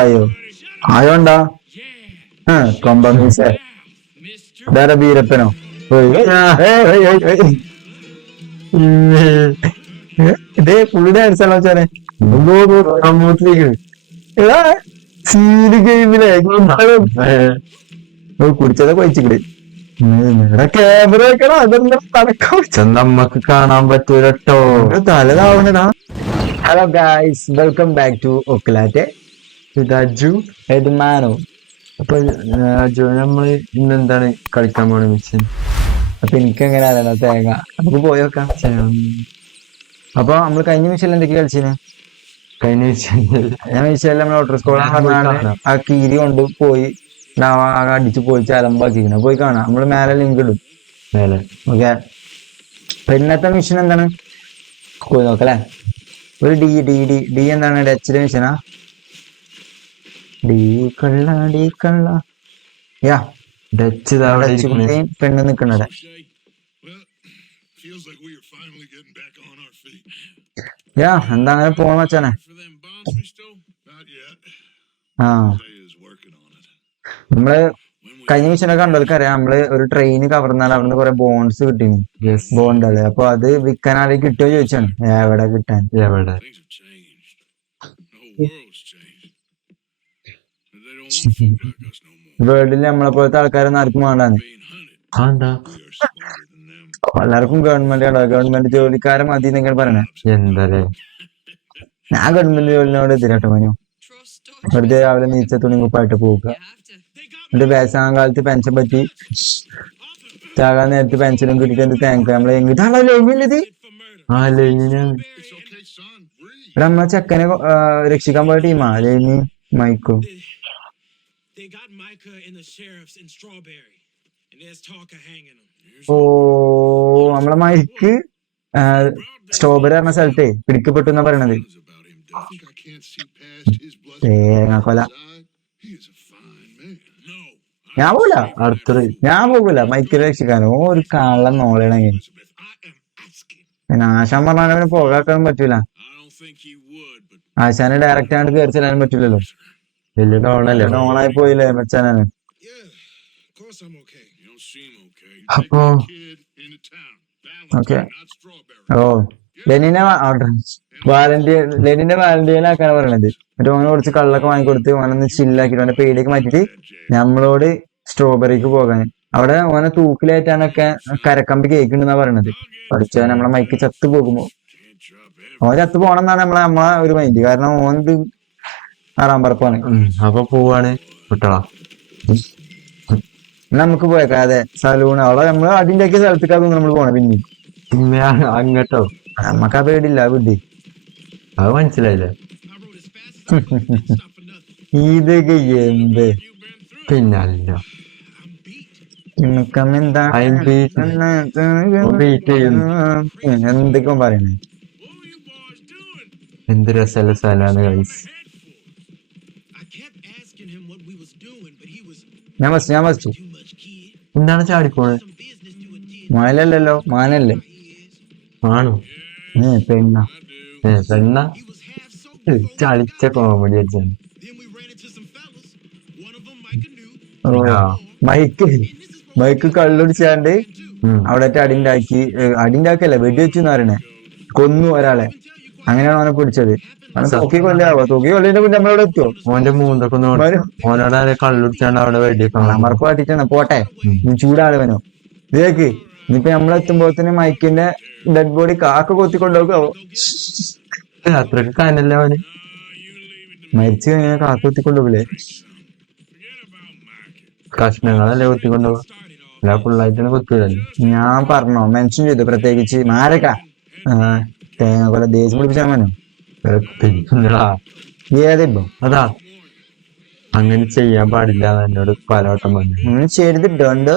ayo ആയോണ്ടാ കൊമ്പമീശ വേറെ ബീരപ്പനോ ഇതേ പുള്ളിയുടെ അടിച്ചാലോ വെച്ചാലെ സീന് ഗെയിമിലെ കുടിച്ചതൊക്കെ വഹിച്ചിട്ട് ക്യാമറ വെക്കണം അതെന്താ തടക്കം നമ്മക്ക് കാണാൻ പറ്റൂലട്ടോ തലതാവണടാ. Hello guys, welcome back to ഒക്ലാറ്റെ അജു എഡ്മാനോ. അപ്പൊ അജു നമ്മള് ഇന്നെന്താണ് കളിക്കാൻ പോണ മിഷൻ? അപ്പൊ എനിക്ക് എങ്ങനെ അറിയണ തേങ്ങ നമുക്ക് പോയോക്കാം. അപ്പൊ നമ്മള് കഴിഞ്ഞ മിഷൻ എന്തൊക്കെയാ കളിച്ചിന്? കഴിഞ്ഞ മിഷൻ ഞാൻ മിഷൻ നമ്മൾ ഓട്ടർ സ്കോളാൻ പറഞ്ഞാണ് ആ കീരി കൊണ്ട് പോയി ആകെ അടിച്ച് പോയി അലമ്പാക്കിക്കണം. പോയി കാണാം, നമ്മള് മേലെ ലിങ്ക് ഇടും മേലെ. ഓക്കെ, ഇന്നത്തെ മിഷൻ എന്താണ് പോയി നോക്കല്ലേ. ഒരു ഡി ഡി ഡി ഡി എന്താണ്? ഡച്ചിലെ മിഷനാ. ഡി കള്ള ഡി കള്ള യാ ഡച്ച് പെണ്ണ് നിക്കണടെ. യാ എന്താ അങ്ങനെ പോണെന്ന് വെച്ചാനെ. ആ നമ്മള് കഴിഞ്ഞ മിഷനൊക്കെ കണ്ടതൊക്കെ അറിയാം. നമ്മള് ഒരു ട്രെയിന് കവർന്നാൽ അവിടുന്ന് കുറെ ബോൺസ് കിട്ടീനി, ബോണ്ടല്ലേ. അപ്പൊ അത് വിൽക്കാൻ ആരെയും കിട്ടുമോ ചോദിച്ചാണ്. എവിടെ കിട്ടാൻ, എവിടെ വേൾഡിൽ നമ്മളെ പോലത്തെ ആൾക്കാരൊന്നും ആർക്കും വേണ്ടാന്ന്. എല്ലാവർക്കും ഗവൺമെന്റ് ആണോ, ഗവൺമെന്റ് ജോലിക്കാരെ മതി എന്നൊക്കെ പറയണേ. എന്തല്ലേ, ഞാൻ ഗവൺമെന്റ് ജോലിനോട് എതിരാട്ടോ മനു. വെറുതെ രാവിലെ നീച്ച തുണി കുപ്പായിട്ട് പോവുക, എന്നിട്ട് വയസ്സാകാൻ കാലത്ത് പെൻഷൻ പറ്റി ചാകാൻ നേരത്ത് പെൻഷനും കിട്ടിട്ട് എന്ത് താങ്ക് നമ്മളെ എങ്ങിട്ടാണോ ലൈനില്ലത്. നമ്മളെ ചെക്കനെ രക്ഷിക്കാൻ പോയ ടീമാ ലൈനി മൈക്കോ. ഓ നമ്മളെ മൈക്ക് സ്ട്രോബെറി പറഞ്ഞ സ്ഥലത്തെ പിടിക്കപ്പെട്ടു എന്നാ പറയണത്. തേങ്ങാക്കൊല. ഞാൻ പോകൂല മൈക്കിനെ രക്ഷിക്കാനോ. ഒരു കള്ളം നോളണെങ്കിൽ ആശാൻ പറഞ്ഞാൽ പോകാക്കാൻ പറ്റൂല. ആശാനെ ഡയറക്റ്റ് ആയിട്ട് കയറി ചെല്ലാനും പറ്റൂലല്ലോ. വലിയ ഡോണല്ലേ, ഡോണായി പോയില്ലേ മച്ചാനാണ്. അപ്പൊ ഓക്കെ. ഓ ലെനിനെ ലെനിന്റെ വാലന്റീനാക്കാണ് പറയണത്. എന്നിട്ട് ഓനെ കുറച്ച് കള്ളൊക്കെ വാങ്ങിക്കൊടുത്ത് ഓനൊന്ന് ചില്ലാക്കിട്ട് ഓന്റെ പേടിയൊക്കെ മാറ്റിട്ട് നമ്മളോട് സ്ട്രോബെറിക്ക് പോകാൻ. അവിടെ ഓനെ തൂക്കിലേറ്റാനൊക്കെ കരക്കമ്പി കേൾക്കുന്നുണ്ടെന്നാ പറയണത്. പഠിച്ച നമ്മളെ മൈക്ക് ചത്തു പോകുമ്പോ ഓൻ ചത്തു പോണെന്നാണ് നമ്മളെ ഒരു മൈൻഡ്. കാരണം ഓനത് ആറാം പറപ്പാണ്. അപ്പൊ പോവാണ് വിട്ടളാ, നമുക്ക് പോയേക്കാം. അതെ, സലൂൺ അവിടെ നമ്മള് അടിണ്ടാക്കിയ സ്ഥലത്തേക്കാണ് നമ്മൾ പോണേ. പിന്നെ അങ്ങട്ടോ നമ്മക്ക് ആ പേടില്ല ബുദ്ധി. അത് മനസ്സിലായില്ലേ. ഇതൊക്കെ എന്ത് പിന്നല്ല എന്തൊക്കെ പറയണേ. എന്ത് രസല്ല സ്ഥലാണ് ഗൈസ്. ഞാൻ ഫസ്റ്റ്. എന്താണ് ചാടിപ്പോണത്? മലല്ലല്ലോ, മാനല്ലേ. ആണോ? പെണ്ണ പെണ്ണ ചളിച്ച കോമഡി അടിച്ചാണ്. മൈക്ക് കള്ളുടിച്ചാണ്ട് അവിടെ അടിണ്ടാക്കല്ലേ വെടി വെച്ചെന്ന് പറയണേ. കൊന്നു ഒരാളെ. അങ്ങനെയാണ് അവനെ പിടിച്ചത്. തൂക്കി കൊല്ലാവോ? തൂക്കി കൊല്ലിന്റെ പിന്നെ നമ്മളവിടെ എത്തുവോ? ഓന്റെ മൂന്നൊക്കെ ഓനോടെ കള്ളുടിച്ചാണ്ട് അവിടെ വെടിയൊക്കെ മറപ്പ് കാട്ടിട്ടാണ്. പോട്ടെ, ചൂടാളവനോ ഇതേക്ക്. ഇനിയിപ്പൊ നമ്മളെത്തുമ്പോത്തിന് മൈക്കിന്റെ ഡെഡ് ബോഡി കാക്ക കൊത്തിക്കൊണ്ടുപോകാവോ? അത്രക്ക് കനല്ല അവന്. മരിച്ചു കഴിഞ്ഞാൽ കാക്ക കൊത്തിക്കൊണ്ടുപോകില്ലേ? കഷ്ണങ്ങളല്ലേ കൊത്തിക്കൊണ്ടുപോവാ, അല്ല ഫുള്ളായിട്ടാണ് കൊത്തില്ലല്ലോ. ഞാൻ പറഞ്ഞോ, മെൻഷൻ ചെയ്തു പ്രത്യേകിച്ച് മാരക്ക തേങ്ങ ദേഷ്യം പിടിപ്പിച്ചാൽ മനോ. ഏതിപ്പോ അതാ അങ്ങനെ ചെയ്യാൻ പാടില്ല എന്നോട് പലവട്ടം പറഞ്ഞു. ചെയ്തിട്ടുണ്ട്.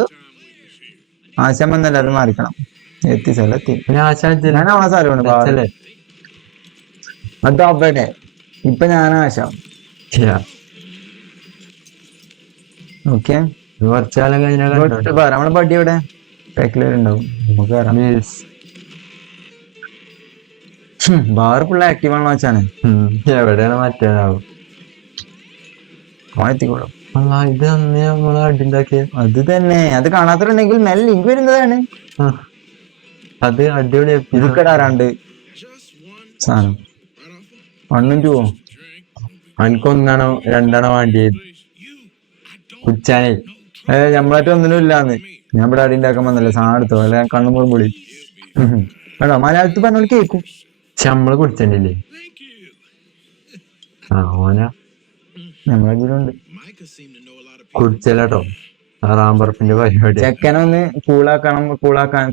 ആശാൻ വന്ന് എല്ലാവരും മാറിക്കണം. എത്തി സ്ഥലത്തി സ്ഥലമാണ് അതവിടെ. ഇപ്പൊ ഞാൻ ആശാം. ഓക്കെ, കുറച്ചാലം കഴിഞ്ഞാൽ നമ്മളെ പട്ടി എവിടെ? പാക്കിലുണ്ടാവും. നമുക്ക് കയറാം. ബാർ ഫുള്ള് ആക്റ്റീവ് ആണോ വെച്ചാണ്. എവിടെയാണ് മറ്റേതാവും. ഓൻ എത്തിക്കോളും. ഇത് അന്ന് നമ്മള് അടിണ്ടാക്കിയ അത് തന്നെ, അത് കാണാത്തവരുണ്ടെങ്കിൽ മെല്ലെ ലിങ്ക് വരുന്നതാണ്. അത് അടിപൊളി ഇതൊക്കെടാ 2 സാധനം 1ഉം 2ഉം. എനിക്കൊന്നാണോ 2ആണോ വേണ്ടിയത് കുച്ചാനേ? നമ്മളായിട്ട് ഒന്നിനും ഇല്ലാന്ന്. ഞാൻ ഇവിടെ അടി ഉണ്ടാക്കാൻ വന്നല്ലേ, സാധനം എടുത്തോ അല്ലെ കണ്ണും പൊളി. വേണോ മലയാളത്തിൽ പറഞ്ഞാൽ കേൾക്കും. പക്ഷെ നമ്മള് കുടിച്ചിട്ടില്ലേ? ഓന നമ്മളതിലുണ്ട്. കുടിച്ചല്ലോ റാംബർപ്പിന്റെ പരിപാടി. ചെക്കനൊന്ന്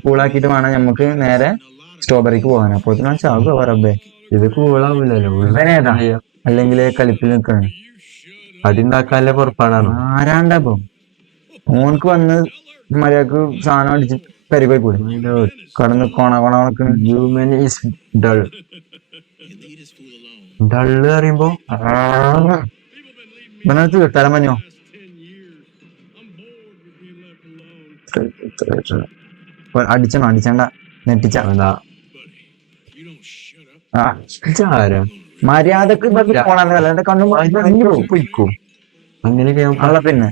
കൂളാക്കിയിട്ട് വേണം നമുക്ക് നേരെ സ്ട്രോബെറിക്ക് പോകാൻ. അപ്പൊ ചാകുക റബ്ബേ. ഇത് കൂളാവില്ലല്ലോ, ഇവനേതാ അല്ലെങ്കിൽ കളിപ്പിൽ നിൽക്കാണ്. അടി ഉണ്ടാക്കാനല്ലേ പുറപ്പാടാണോ? ആരാണ്ടപ്പൊ ഓനക്ക് വന്ന് മര്യാദക്ക് സാധനം അടിച്ച് പെരുപോയി കൂടി കടന്ന് കൊണ ഹ്യൂമൻ ഈസ് ഡൾ. ഡള്ള് പറയുമ്പോ ഇവനടുത്ത് കിട്ടാൻ മഞ്ഞോ. അടിച്ചണ്ട നെട്ടിച്ച മര്യാദക്ക് പോണല്ലേ കണ്ണു പൊയ്ക്കും. അങ്ങനെയൊക്കെ പിന്നെ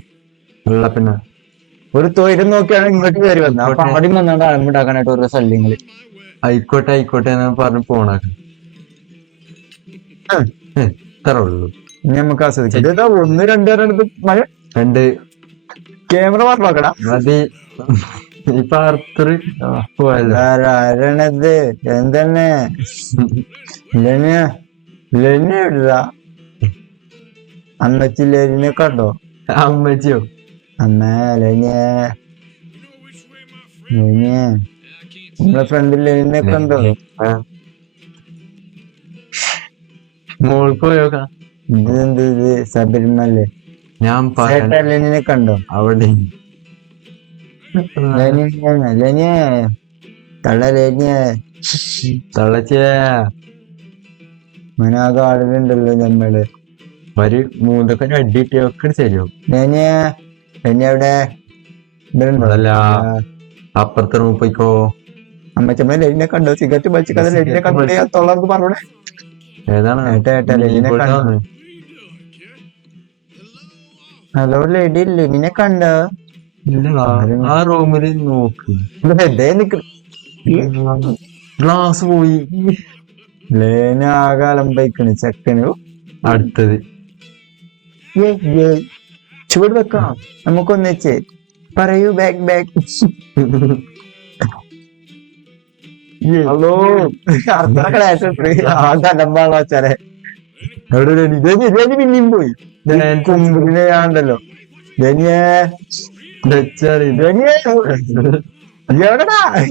ഒരു തൊഴിലും നോക്കിയാണ് ഇങ്ങോട്ട് കയറി വന്നത്. അപ്പൊ അവിടെ വന്നാണ്ട് അളമ്പുണ്ടാക്കാനായിട്ട് ഓരോ ശല്യങ്ങള്. ആയിക്കോട്ടെ എന്ന് പറഞ്ഞ് പോണാക്ക. ഇത്ര ഉള്ളു. ഇനി നമുക്ക് ആസ്വദിക്കാം. 1 2 മഴ 2 ക്യാമറ പറഞ്ഞോക്കടാ. മതി. ഇപ്പൊ ആർത്തർ പോയല്ലോ. ആരണത് എന്തെന്നെ ഇടാ. അമ്മച്ചി ലെനിനെ കണ്ടോ? അമ്മച്ചിയോ? അമ്മ ലെനിയെ നമ്മളെ ഫ്രണ്ട് ലെനിനെ കണ്ടോ? മോൾക്ക് പോയോക്ക. ഇത് ശബരിമല. ഞാൻ ലെനിനെ കണ്ടോ? അവിടെ ലെനിയെ തള്ള ലെനിയെ തള്ളച്ചേ മനാകെ ആളുകളുണ്ടല്ലോ നമ്മള്. ഒരു 3 അടി കിട്ടിയൊക്കെ ശരിയാവും. ലെനി എവിടെ? അതല്ല അപ്പുറത്തെ റൂം പോയിക്കോ. അമ്മച്ചമ്മ ലെനിനെ കണ്ടോ? സിഗരറ്റ് വലിച്ചിക്കാതെ ലെനിനെ കണ്ടോ? തൊള്ളക്ക് പറഞ്ഞൂടെ? ഏതാണ്? ഹലോ ലേഡി, ലെനിനെ കണ്ടോ? ആ റൂമില് നോക്ക്. ഗ്ലാസ് പോയി. ലേന ആകെ അലമ്പയിക്കണ് ചെക്കന്. അടുത്തത് ചൂട് വെക്കാം നമുക്കൊന്നിച്ച്. പറയൂ ബാക്ക്. ഹലോ അലമ്പാണോ വെച്ചാലേ എവിടെ പിന്നെയും പോയി. ണ്ടല്ലോ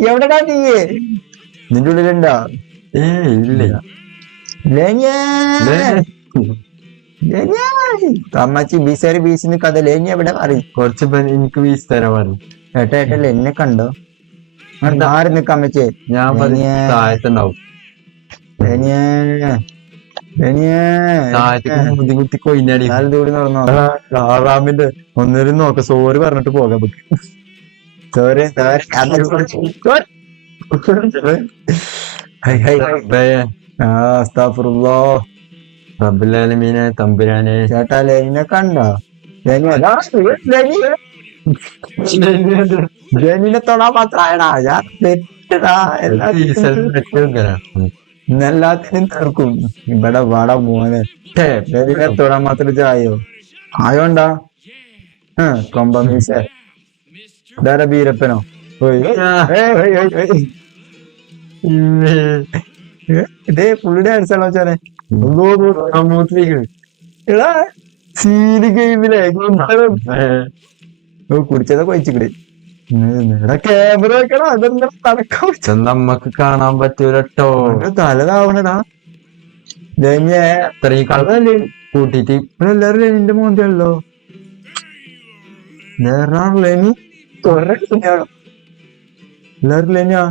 എവിടെടാ നീയേ? നിന്റെ ഉള്ളിലുണ്ടോ? ഇല്ല. അമ്മച്ചി ബീസിന് കഥ ലേനി എവിടെ പറയും. കുറച്ച് എനിക്ക് വീസ് തരാൻ പറയും. ഏട്ടല്ലേ എന്നെ കണ്ടോ? ആര് നിക്ക അമ്മച്ചേ? ഞാൻ താഴത്തുണ്ടാവും. ബുദ്ധിമുട്ടി കൊയിഞ്ഞാടി കൂടി നടന്നോ? ആറാമിന്റെ ഒന്നേരും നോക്ക. സോറി പറഞ്ഞിട്ട് പോകാം. സോറി റബ്ബുൽ തമ്പുരാനെ. ചേട്ടാ ലെനിനെ കണ്ടോ? ലെനിനെ തൊടാൻ മാത്രായടാ ഞാൻ തെറ്റടാ. എല്ലാത്തിനും തീർക്കും. ഇവിടെ വട മോനെ ലെനിനെ തൊടാൻ മാത്രം ചായോ ആയോണ്ടാ? കൊമ്പമീശ ഇതാരാ? ബീരപ്പനോ? ഇതേ പുള്ളിയുടെ അടിച്ചാലോ വെച്ചാലേ സീന് ഗെയിമിലെ കുടിച്ചതൊക്കെ വെച്ചിക്കട്. ക്യാമറ വെക്കണം. അതെന്താ തടക്കം? നമ്മക്ക് കാണാൻ പറ്റൂലട്ടോ. തലതാവണടാ. അത്രയും കളറല്ലേ കൂട്ടിട്ട് എല്ലാരും ലെനിന്റെ മോന്തല്ലോ. ലെനി എല്ലാരും ലെനിയാ.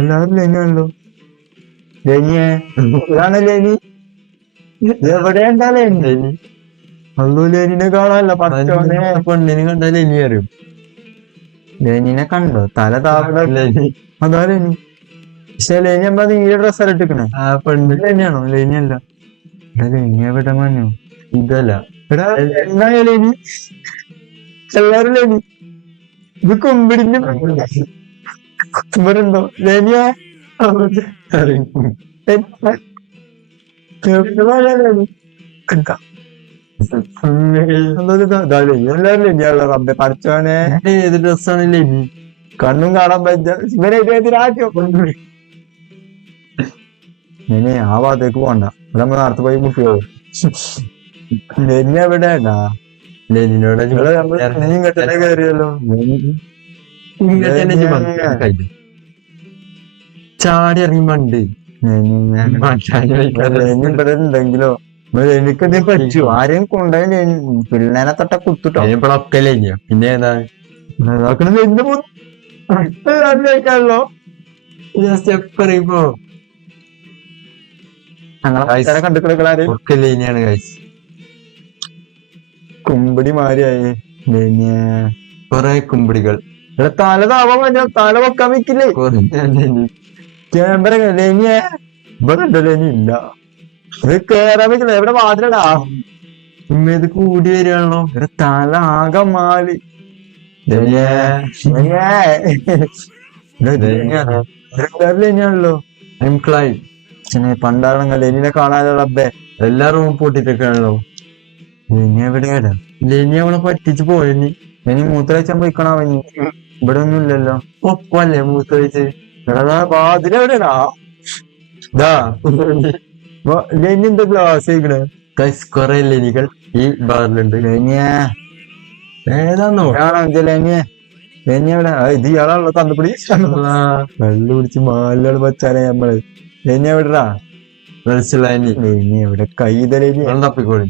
എല്ലാവരും ലെനിയാണല്ലോ. ലെനിയെ ഇതാണ് ലെനി. എവിടെയുണ്ടാ ലെനി? അല്ലോ ലെനിനെ കാണാനല്ല പച്ചോനെ. പെണ്ണിനെ കണ്ടാ ലെനി അറിയും. ലെനിനെ കണ്ടോ? തല താവണ അതാ ലെനി. പക്ഷെ ലേനി നമ്മളെ നീല ഡ്രസ്സല്ല ഇട്ടിക്കണേ. ആ പെണ്ണ് ലേനിയാണോ? ലേനിയല്ല. എടാ ലേനിയ എവിടെ മഞ്ഞു? ഇതല്ല. എടാ എന്നായ ലേനി? എല്ലാരും ലേനി. ഇത് കുമ്പിടിന്റെ കുമ്പരുണ്ടോ ലേനിയ? എല്ലാരും ലേനിയാണല്ലോ റബ്ബെ പഠിച്ചോനെ. ഏത് ഡ്രസ്സാണ് ലെനി? കണ്ണും കാണാൻ പറ്റാ ഇവരാജ്യം. ഇനി ആ ഭാഗത്തേക്ക് പോണ്ട. ഇവിടെ നമ്മൾ നേരത്തെ പോയി മുട്ടിയോ ലെനി എവിടെയാ? ലെനിനോട് ഇങ്ങോട്ടേ കയറിയല്ലോ. ചാടി ഇറങ്ങി മണ്ട് ലെനി ഇവിടെ ഉണ്ടെങ്കിലോ എനിക്കെന്തേ പറ്റൂ? ആരെയും കൊണ്ടുപോയി പിള്ളേനെ തൊട്ട കുത്തുട്ടോ. ഇപ്പോഴൊക്കെ ലെനിയോ പിന്നെ ഏതാ ാണല്ലോ സ്റ്റെപ്പ് അറിയുമ്പോ ഞങ്ങളെ കണ്ടുക്കളാര് ഒക്കെ ലെനിയാണ് കഴിച്ച് കുമ്പടി മാരിയായി. ലെനിയ കൊറേ കുമ്പിടികൾ ഇവിടെ തല താവാൻ പറ്റാ. തല വെക്കാൻ വെക്കില്ലേ ക്യാമറ? ലെനിയ ഇവിടെ ഉണ്ടോ? ലെനി ഇല്ല. ഇത് കേറാൻ വെക്കില്ല. എവിടെ വാതിലടാ? ഇത് കൂടി വരികയാണല്ലോ. ഇവിടെ തല ആകെ മാറി. ലെനിയാണല്ലോ. പണ്ടാണെങ്കിൽ ലെനിനെ കാണാനുള്ള റബ്ബേ. എല്ലാ റൂം പൊട്ടിട്ടൊക്കെയാണല്ലോ. ലെനി എവിടെയാടാ? ലെനി അവളെ പറ്റിച്ച് പോയെനി. ലെനി മൂത്രയിച്ചാൻ പോയിക്കണോ? ഇവിടെ ഒന്നും ഇല്ലല്ലോ. ഒപ്പല്ലേ മൂത്രയിച്ച്? എടാ വാതിലെവിടെയാടാ? ലെനി എന്താ ഗ്ലാസ് കഴിക്കണേ? കൊറേ ലെനികൾ ഈ ബാറിലുണ്ട്. ലെനിയ ഏതാന്നോ ലെനിയ ലെനി എവിടെ? ഇത് ഇയാളാണല്ലോ തന്നപ്പിടി. വെള്ളം കുടിച്ച് മാലാണ് വച്ചാലേ നമ്മള്. ലെനി എവിടെടാ? മനസ്സിലായി. ലെനി എവിടെ? കൈതലേനി തപ്പിക്കോളി.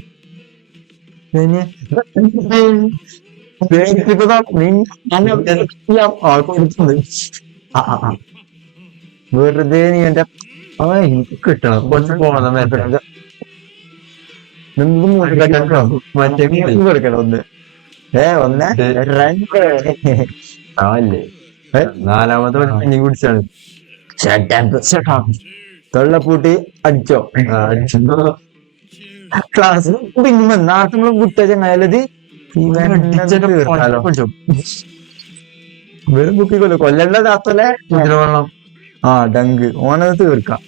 വെറുതെ നീ എന്റെ എനിക്ക് കിട്ടണം. കുറച്ച് പോകണം. മറ്റേ കൊടുക്കണം. ഒന്ന് ഒന്ന് ആല്ലേ നാലാമത്തെ നീ കുടിച്ചാണ്. തൊള്ളപ്പൂട്ടി അടിച്ചോ? ക്ലാസ് പിന്നെ നാട്ടിൽ കുട്ട ചങ്ങായാലത് വെറും കുട്ടിക്കൊല്ലോ കൊല്ലണ്ട ചാത്തല്ലേ. വെള്ളം ആ ഡങ്ക് ഓനത് തീർക്കാം.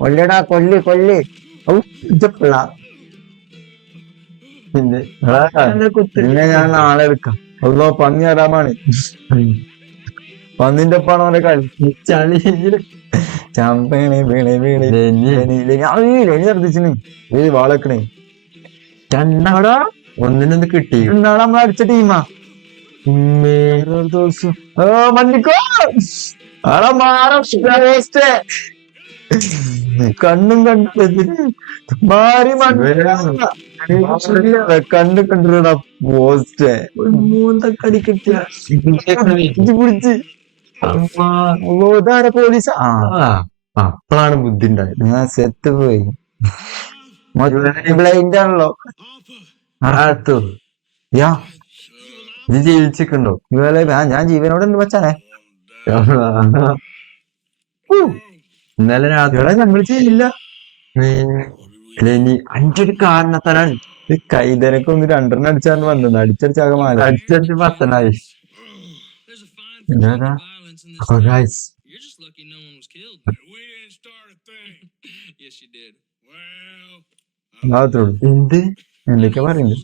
കൊല്ലടാ കൊല്ല് കൊല്ല്. പിന്നെ ഞാൻ നാളെ എടുക്കാം. അതോ പന്നി ആരാമാണ്? പന്നിന്റെ ഒപ്പാണ് അവന്റെ കളി. ചമ്പേണേ വീണേ വീണേ ലെനി ഛർദിച്ചിന്. വാളക്കണേ രണ്ടാടാ. ഒന്നിനൊന്ന് കിട്ടി. നാളെ നമ്മൾ അടിച്ച ടീമാ. ദിവസം മല്ലിക്കോ ആളെ മാറും. കണ്ണും കണ്ടു മാറി കണ്ണു കണ്ടിട്ടാ പോസ്റ്റ് മൂന്നക്കടി കിട്ടിയ പിടിച്ച് പോലീസ്. അപ്പോഴാണ് ബുദ്ധി ഉണ്ടായത്. ഞാൻ സെത്ത് പോയി. ബ്ലൈൻഡ് ആണല്ലോ. ഇത് ജീവിച്ചിട്ടുണ്ടോ? ഞാൻ ജീവനോട് എന്ത് വെച്ചാനേ. ഇന്നലെ രാത്രി നമ്മൾ ചെയ്യില്ല. ലെനി അഞ്ചൊരു കാരണത്താലാണ് കൈതരൊക്കെ ഒന്ന് രണ്ടെണ്ണം അടിച്ചാണ് വന്നത്. അടിച്ചടിച്ചാകെ മാല അടിച്ചടിച്ച് പത്തനായി. എന്ത് എന്തൊക്കെയാ പറയുന്നത്?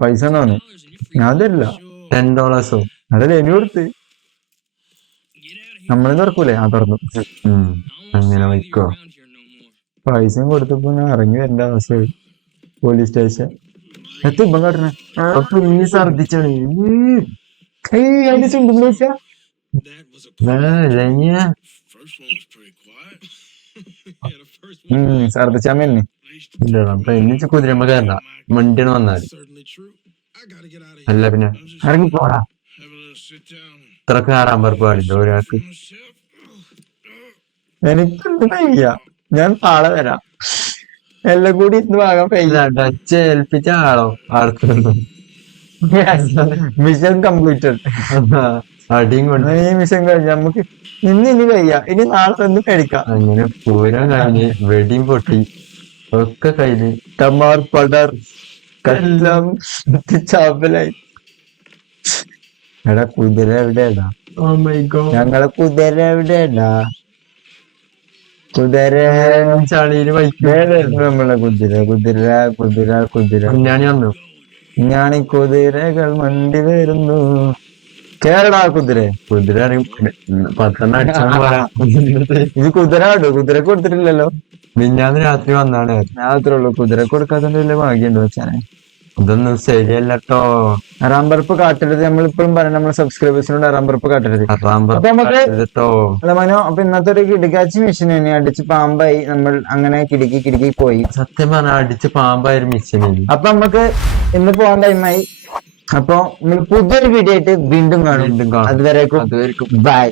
പൈസ തോന്നി ഞാൻ തരില്ല. $10 അവിടെ ലെനി കൊടുത്ത് നമ്മളും തുറക്കൂലേ? തുറന്നു. അങ്ങനെ വയ്ക്കോ? പൈസയും കൊടുത്തപ്പോ ഞാൻ ഇറങ്ങി വരേണ്ട അവസ്ഥയായി. പോലീസ് സ്റ്റേഷൻ എത്തി ഇപ്പം കാട്ടണേ. അപ്പൊ നീ ഛർദിച്ചാണ്. ഛർദിച്ചാമ്മന്നെ എന്നിച്ച് കുതിരമ്മ കയറണ്ട. വണ്ടിയാണ് വന്നാല്. അല്ല പിന്നെ ഇറങ്ങി പോടാ. ഇത്ര കയറാൻ പാടില്ല ഒരാൾക്ക്. എനിക്കൊന്നും വയ്യ. ഞാൻ നാളെ വരാം. എല്ലാം കൂടി ഇന്ന് വാങ്ങാൻ പറ്റില്ല. ഡച്ച് ഏൽപ്പിച്ച ആളോ ആൾക്കൊന്നും മിഷൻ കംപ്ലീറ്റഡ്. അടിയും കൊണ്ട് ഈ മിഷൻ കഴിഞ്ഞ നമുക്ക് ഇനി കഴിയാം, ഇനി നാളെ ഒന്ന് കഴിക്കാം. അങ്ങനെ പൂരം കഴിഞ്ഞ് വെടിയും പൊട്ടി ഒക്കെ കഴിഞ്ഞ് ടമാർ പടർ കല്ലാം ചാപ്പലായി. എടാ കുതിര എവിടെയാടാ? ഓ മൈ ഗോഡ് ഞങ്ങളെ കുതിര എവിടെയാടാ? കുതിര ചളിയില് നമ്മളെ കുതിര കുതിര കുതിര കുതിര. ഞാൻ വന്നു. ഞാനീ കുതിരകൾ വണ്ടി വരുന്നു. കേരള കുതിര. കുതിര അറിയും 10 അടിച്ചാൽ പറയാം. ഇത് കുതിര ആടോ? കുതിര കൊടുത്തിട്ടില്ലല്ലോ. മിഞ്ഞാന്ന് രാത്രി വന്നാണ്. ഞാൻ അത്രേ ഉള്ളൂ. കുതിര കൊടുക്കാത്തതിന്റെ വലിയ ഭാഗ്യമുണ്ട് വെച്ചാനെ. ഇതൊന്നും ശരിയല്ലട്ടോ. റംബർപ്പ് കാട്ടരുത്. നമ്മളിപ്പോഴും പറയാം നമ്മളെ സബ്സ്ക്രൈബേഴ്സിനോട് റംബർപ്പ് കാട്ടരുത്. അപ്പൊ നമുക്ക് കേട്ടോ അല്ല മനോ, അപ്പൊ ഇന്നത്തെ ഒരു കിടുക്കാച്ചി മെഷീൻ തന്നെ അടിച്ച് പാമ്പായി നമ്മൾ അങ്ങനെ കിടുക്കി പോയി. സത്യം പറഞ്ഞാൽ അടിച്ച് പാമ്പായൊരു മിഷനില്ല. അപ്പൊ നമുക്ക് ഇന്ന് പോകാൻ ടൈമായി. അപ്പൊ നമ്മൾ പുതിയൊരു വീഡിയോ ആയിട്ട് വീണ്ടും കാണും. അതുവരേക്കും അതുവരെക്കും ബൈ.